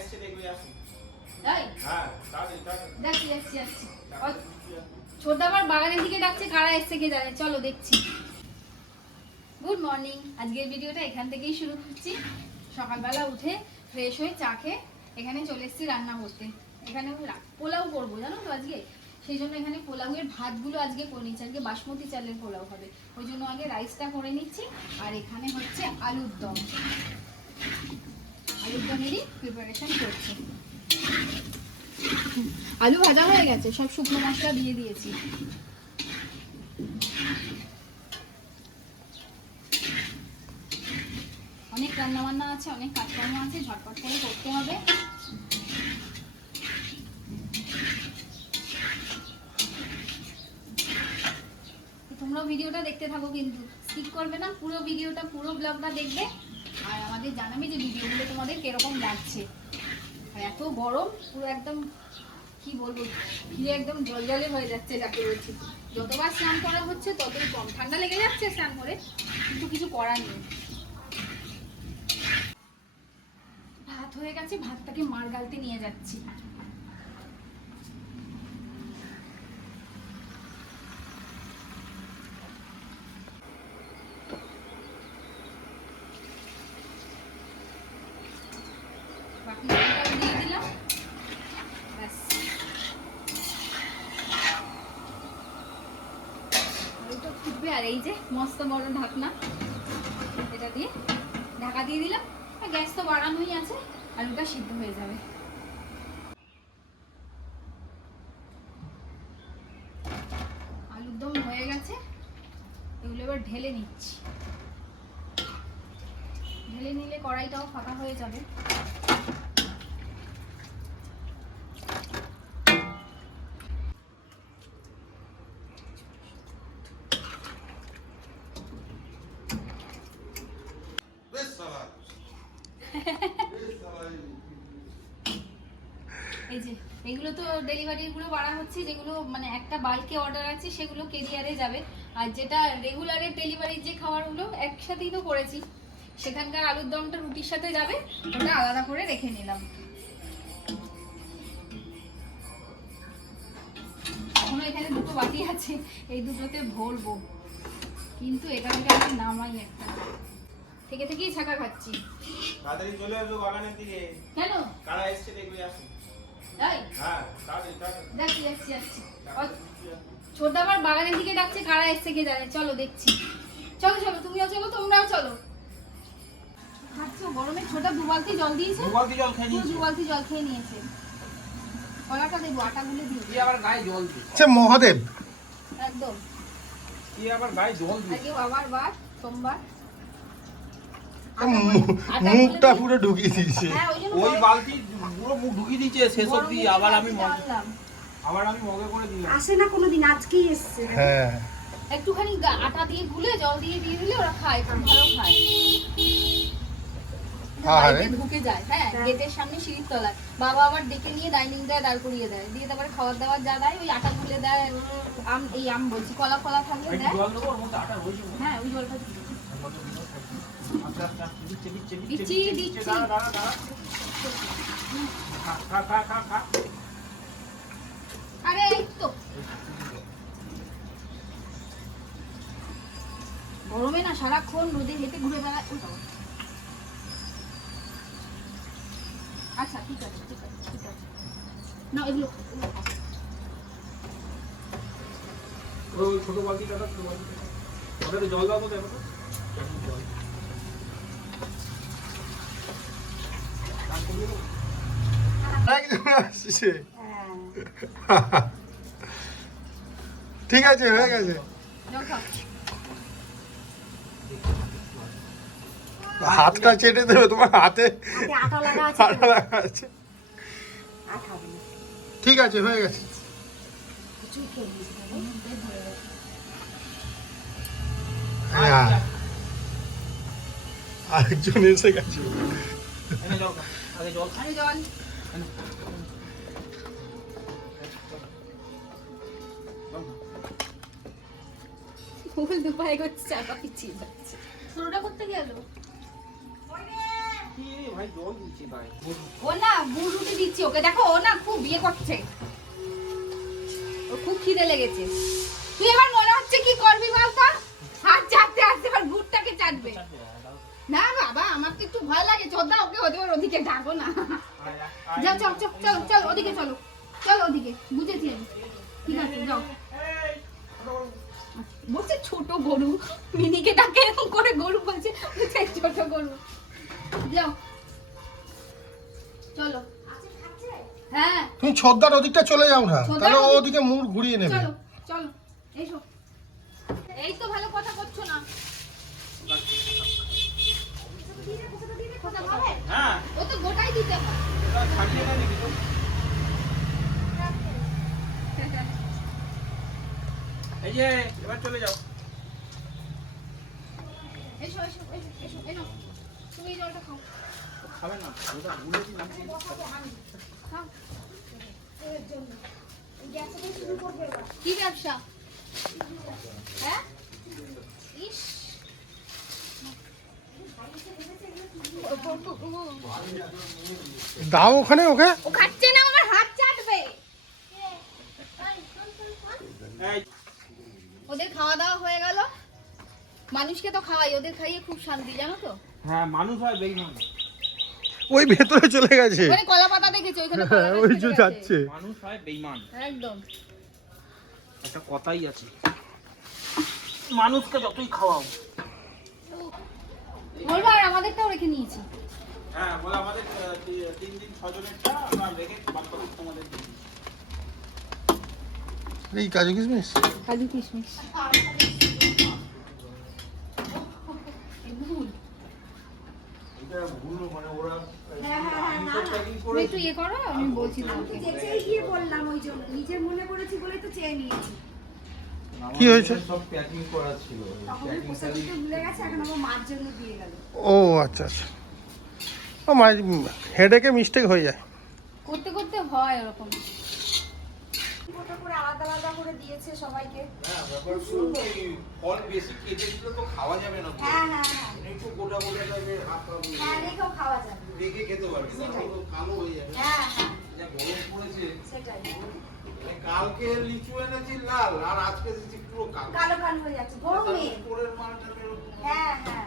এসছে দেখবি আসুন তাই হ্যাঁ তাড়াতাড়ি তাড়াতাড়ি যাচ্ছি যাচ্ছি যাচ্ছি ছোট আবার বাগানের দিকে ডাকছে কারা এসছে কে জানে। চলো দেখছি। গুড মর্নিং আজকের ভিডিওটা এখান থেকেই শুরু করছি। সকালবেলা উঠে ফ্রেশ হয়ে চা খেয়ে এখানে চলে এসেছি রান্না করতে। এখানে পোলাও করব জানো তো আজকে? সেই জন্য এখানে পোলাওয়ের ভাতগুলো আজকে করে নিচ্ছি আজকে বাসমতি চালের পোলাও হবে। ওই জন্য আগে রাইসটা করে নিচ্ছি। আর এখানে হচ্ছে আলুর দম। আলু ভাজা হয়ে গেছে, সব শুকনো মশলা দিয়ে দিয়েছি। অনেক রান্না বান্না আছে, অনেক কাজকর্ম আছে, ঝটপট করে করতে হবে। তো তোমরাও ভিডিওটা দেখতে থাকো কিন্তু স্কিপ করবে না, পুরো ভিডিওটা, পুরো ব্লগটা দেখবে। আর আমাদের জানাবে যে ভিডিওগুলো তোমাদের কীরকম লাগছে। আর এত গরম, পুরো একদম, কি বলব ঘিরে একদম জলজলে হয়ে যাচ্ছে যাকে বলছি। যতবার স্নান করা হচ্ছে, ততই কম। ঠান্ডা লেগে যাচ্ছে স্নান করে, কিন্তু কিছু করার নেই। ভাত হয়ে গেছে, ভাতটাকে মার গালতে নিয়ে যাচ্ছি বাকি জলটাও দিয়ে দিলাম ব্যাস আলুটা ফুটবে আর এই যে মস্ত বড় ঢাকনা, এটা দিয়ে ঢাকা দিয়ে দিলাম। গ্যাস তো বাড়ানোই আছে আলুটা সিদ্ধ হয়ে যাবে। আলুর দম হয়ে গেছে, এগুলো এবার ঢেলে নিচ্ছি। ঢেলে নিলে কড়াইটাও ফাঁকা হয়ে যাবে। এই যে এগুলো তো ডেলিভারিগুলো বাড়া হচ্ছে যেগুলো মানে একটা বাল্কে অর্ডার আছে সেগুলো কেরিয়ারে যাবে। আর যেটা রেগুলারের ডেলিভারির যে খাবারগুলো একসাথেই তো করেছি সেখানকার আলুর দমটা রুটির সাথে যাবে ওটা আলাদা করে রেখে নিলাম। এখনও এখানে দুটো বাটি আছে এই দুটোতে ভরবো। কিন্তু এটা থেকে আমি নামাই একটা। থেকে থেকেই ছাকা খাচ্ছি। তাড়াতাড়ি চলে আসো বাগানের দিকে। কেন? কারা এসছে দেখবি আসুন। যাচ্ছি যাচ্ছি যাচ্ছি। ছোট আবার বাগানের দিকে ডাকছে কারা এসছে কে জানে। চলো দেখছি। চলো চলো তুমিও চলো তোমরাও চলো। গরমে ছোট দু বালতি জল দিয়েছে। দুবালতি জল খেয়ে পুরো দু বালতি জল খেয়ে নিয়েছে। কলাটা দেবো আটা গুলে দিও কি আবার গায়ে জল দিই সে মহাদেব। একদম। কি আবার গায়ে জল দিই আজকে বাবার বার সোমবার। মুখটা পুরো ঢুকিয়ে দিয়েছে। হ্যাঁ ওই জন্য বালতি পুরো মুখ ঢুকিয়ে দিয়েছে শেষ গরম আবার আমি আবার আমি মগে করে দিলাম আসে না কোনোদিন আজকেই এসছে হ্যাঁ একটুখানি আটা দিয়ে গুলে জল দিয়ে দিয়ে দিলে ওরা খায় খুব ভালো খায় আরে। ঢুকে যায় হ্যাঁ গেটের সামনে সিঁড়ির তলায় বাবা আবার ডেকে নিয়ে ডাইনিংটায় দাঁড় করিয়ে দেয় দিয়ে তারপরে খাবার দাবার যা দেয় ওই আটা গুলে দেয় আম এই আম বলছি কলা ফলা থাকলে দেয় জল দেবো ওর মধ্যে আটা রয়েছে হ্যাঁ ওই জলটা। আচ্ছা আচ্ছা দিচ্ছে দিচ্ছে খা খা খা খা খা আরে এই তো। গরমে না সারাক্ষণ রোদে হেঁটে ঘুরে বেড়ায় আচ্ছা ঠিক আছে ঠিক আছে ঠিক আছে। না এগুলো ছোট বালতিটা ছোট বালতিটা ওটাতে জল দাও তো দেখো জল। হ্যাঁ ঠিক আছে হয়ে গেছে হাতটা চেটে দেবে তোমার হাতে ঠিক আছে হয়ে গেছে। হ্যাঁ আরেকজন এসে গেছে জল ফুল দুপায়ে করছে চাপা পিছিয়ে যাচ্ছে শুরুটা করতে গেল কি ভাই জল দিচ্ছি ভাই। ও না গুড় রুটি দিচ্ছি ওকে। দেখো ও না খুব বিয়ে করছে। ও খুব খিদে লেগেছে। তুই এবার মনে হচ্ছে কি করবি বলতো? হাত চাটতে আসতে এবার গুড়টাকে চাটবে। না বাবা আমার তো একটু ভয় লাগে। চোদ্দা ওকে ওদের ওদিকে ডাকো না। যাও চল চল চলো চলো ওদিকে চলো। চলো ওদিকে বুঝেছি আমি। ঠিক আছে যাও। বলছে ছোট গরু। মিনিকে ডাকে এরকম করে গরু বলছে। বলছে ছোট গরু। যাও। চলো। হ্যাঁ। তুমি ছোদ্দার ওদিকটা চলে যাও না। তাহলে ওদিকে মুড় ঘুরিয়ে নেবে। চলো চলো এসো। এই তো ভালো কথা করছ না কথা বলে? হ্যাঁ। ও তো গোটাই দিতে হয় ছাড়িয়ে না নাকি তো? এই যে এবার চলে যাও। এসো এসো এসো এসো এনো তুমি জলটা খাও। খাবে না ওটা ভুলে দিলাম খাও। কি ব্যবসা? হ্যাঁ? ইস। দাও ওখানে ওকে? ও খাচ্ছে না আমার হাত চাটবে। ওদের খাওয়া দাওয়া হয়ে গেল। মানুষকে তো খাওয়াই ওদের খাইয়ে খুব শান্তি জানো তো? হ্যাঁ মানুষ হয় বেইমান ওই ভেতরে চলে গেছে। ওখানে কলা পাতা দেখেছ? ওইখানে কলা হ্যাঁ, ওই যে যাচ্ছে। মানুষ হয় বেইমান একদম। একটা কথাই আছে। মানুষকে যতই খাওয়াও বলব আর আমাদেরটাও রেখে নিয়েছি। হ্যাঁ বলে আমাদের তিন দিন ছজনেরটা আমরা রেখে বাকি তোমাদের এই কাজু কিশমিশ? কাজু কিশমিশ। হ্যাঁ হ্যাঁ হ্যাঁ তুমি একটু ইয়ে করো আমি বলছি তোমাকে। চেঁচেই গিয়ে বললাম ওই জন্য নিজে মনে করেছি বলেই তো চেয়ে নিয়েছি। কি হয়েছে? সব প্যাকিং করা ছিল। তখন ওই পোষা দিতে ভুলে গেছে এখন আমার মার জন্য দিয়ে গেল। ও আচ্ছা আচ্ছা। ও মা হেডেকে মিস্টেক হয়ে যায়। করতে করতে হয় আলাদা আলাদা করে দিয়েছে সবাইকে। হ্যাঁ খাওয়া যাবে হ্যাঁ হ্যাঁ হ্যাঁ। হ্যাঁ খেতে পারবি কালো হয়ে যাবে। হ্যাঁ হ্যাঁ। গরম পড়েছে। সেটাই। মানে কালকে লিচু এনেছি লাল আর আজকে দিচ্ছি পুরো কালো। কালো কালো হয়ে যাচ্ছে গরমে উপরের মালটা হ্যাঁ হ্যাঁ।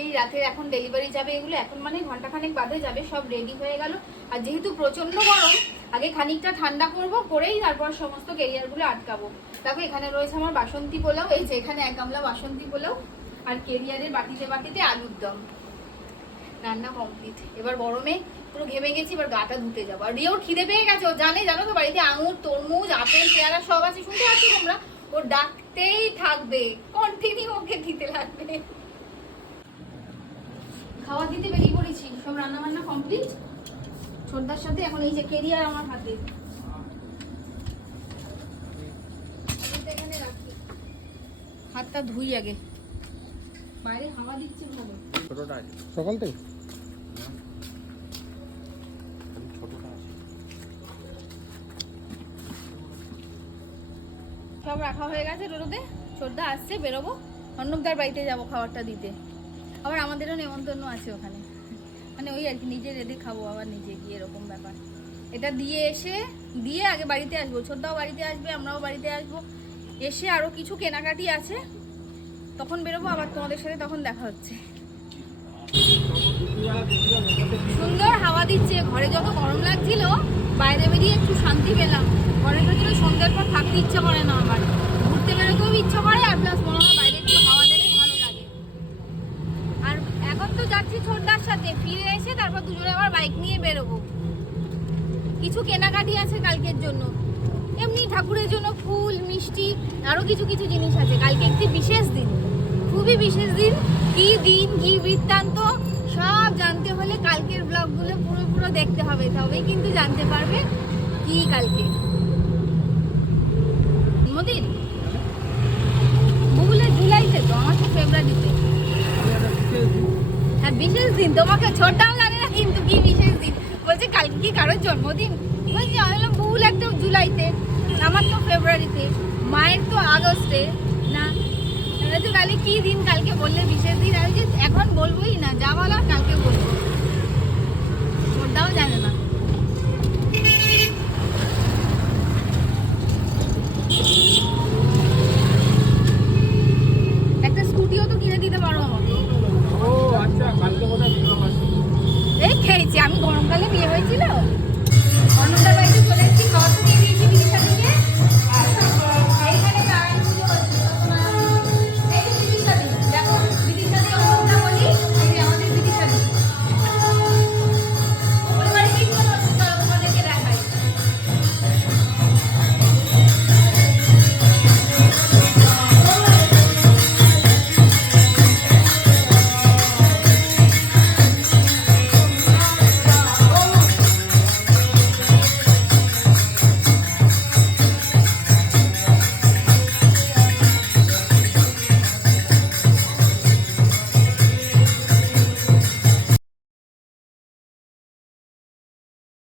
এই রাতের এখন ডেলিভারি যাবে এগুলো এখন মানে ঘন্টাখানেক বাদে যাবে সব রেডি হয়ে গেল। আর যেহেতু প্রচণ্ড গরম আগে খানিকটা ঠান্ডা করব করেই তারপর সমস্ত কেরিয়ারগুলো আটকাবো। দেখো এখানে রয়েছে আমার বাসন্তী পোলাও এই যে এখানে এক গামলা বাসন্তী পোলাও আর কেরিয়ারের বাটিতে বাটিতে আলুর দম। রান্না কমপ্লিট এবার গরমে পুরো ঘেমে গেছি, এবার গাটা ধুতে যাব। আর রিওর খিদে পেয়ে গেছে, ও জানে, জানো তো, বাড়িতে আঙুর, তরমুজ, আপেল, পেয়ারা সব আছে, শুনতে পাচ্ছ তোমরা? ও ডাকতেই থাকবে কন্টিনিউ ওকে দিতে লাগবে। খাওয়া দিতে বেরিয়ে পড়েছি, সব রান্না বান্না কমপ্লিট ছোটদার সাথে, এখন এই যে কেরিয়ার আমার হাতে। হাতটা ধুই আগে। বাইরে হাওয়া দিচ্ছে ভালো। সকাল থেকে ছোটটা আছে সব রাখা হয়ে গেছে রোদে। ছোটদা আসছে, বেরোবো। অন্নবদার বাড়িতে যাব খাবারটা দিতে। আবার আমাদেরও নেমন্তন্ন আছে ওখানে। মানে ওই আর কি, নিজে রেডি খাব, আবার নিজে গিয়ে এরকম ব্যাপার। এটা দিয়ে এসে, দিয়ে আগে বাড়িতে আসব। ছোটদাও বাড়িতে আসবে, আমরাও বাড়িতে আসব। এসে আরও কিছু কেনাকাটি আছে। তখন বেরোবো, আবার তোমাদের সাথে তখন দেখা হচ্ছে। সুন্দর হাওয়া দিচ্ছে, ঘরে যত গরম লাগছিল বাইরে বেরিয়ে একটু শান্তি পেলাম। ঘরের ভেতরে সন্ধ্যের পর থাকতে ইচ্ছা করে না আমার। ঘুরতে বেরোতেও ইচ্ছা করে, আর প্লাস মনে হয় বাইরে একটু হাওয়া দিলে ভালো লাগে। আর এখন তো যাচ্ছি ছোটদার সাথে, ফিরে এসে তারপর দুজনে আবার বাইক নিয়ে বেরোবো। কিছু কেনাকাটি আছে কালকের জন্য। এমনি ঠাকুরের জন্য ফুল, মিষ্টি আরও কিছু কিছু জিনিস আছে। কালকে একটি বিশেষ দিন। খুবই বিশেষ দিন। কি দিন, কি বৃত্তান্ত সব জানতে হলে কালকের ব্লগগুলো পুরো পুরো দেখতে হবে, তবেই কিন্তু জানতে পারবে কি কালকে। জন্মদিন বুবুলের জুলাইতে তো, আমার তো ফেব্রুয়ারিতে। হ্যাঁ বিশেষ দিন, তোমাকে ছোটটাও জানে না কিন্তু কি বিশেষ দিন? বলছে কালকে কি কারোর জন্মদিন বলছি, আমি বুবুল একটা জুলাইতে, আমার তো ফেব্রুয়ারিতে, মায়ের তো আগস্টে। তো কালকে কি দিন কালকে বললে? বিশেষ দিন? আমি এখন বলবোই না, যা বলার কালকে বলব।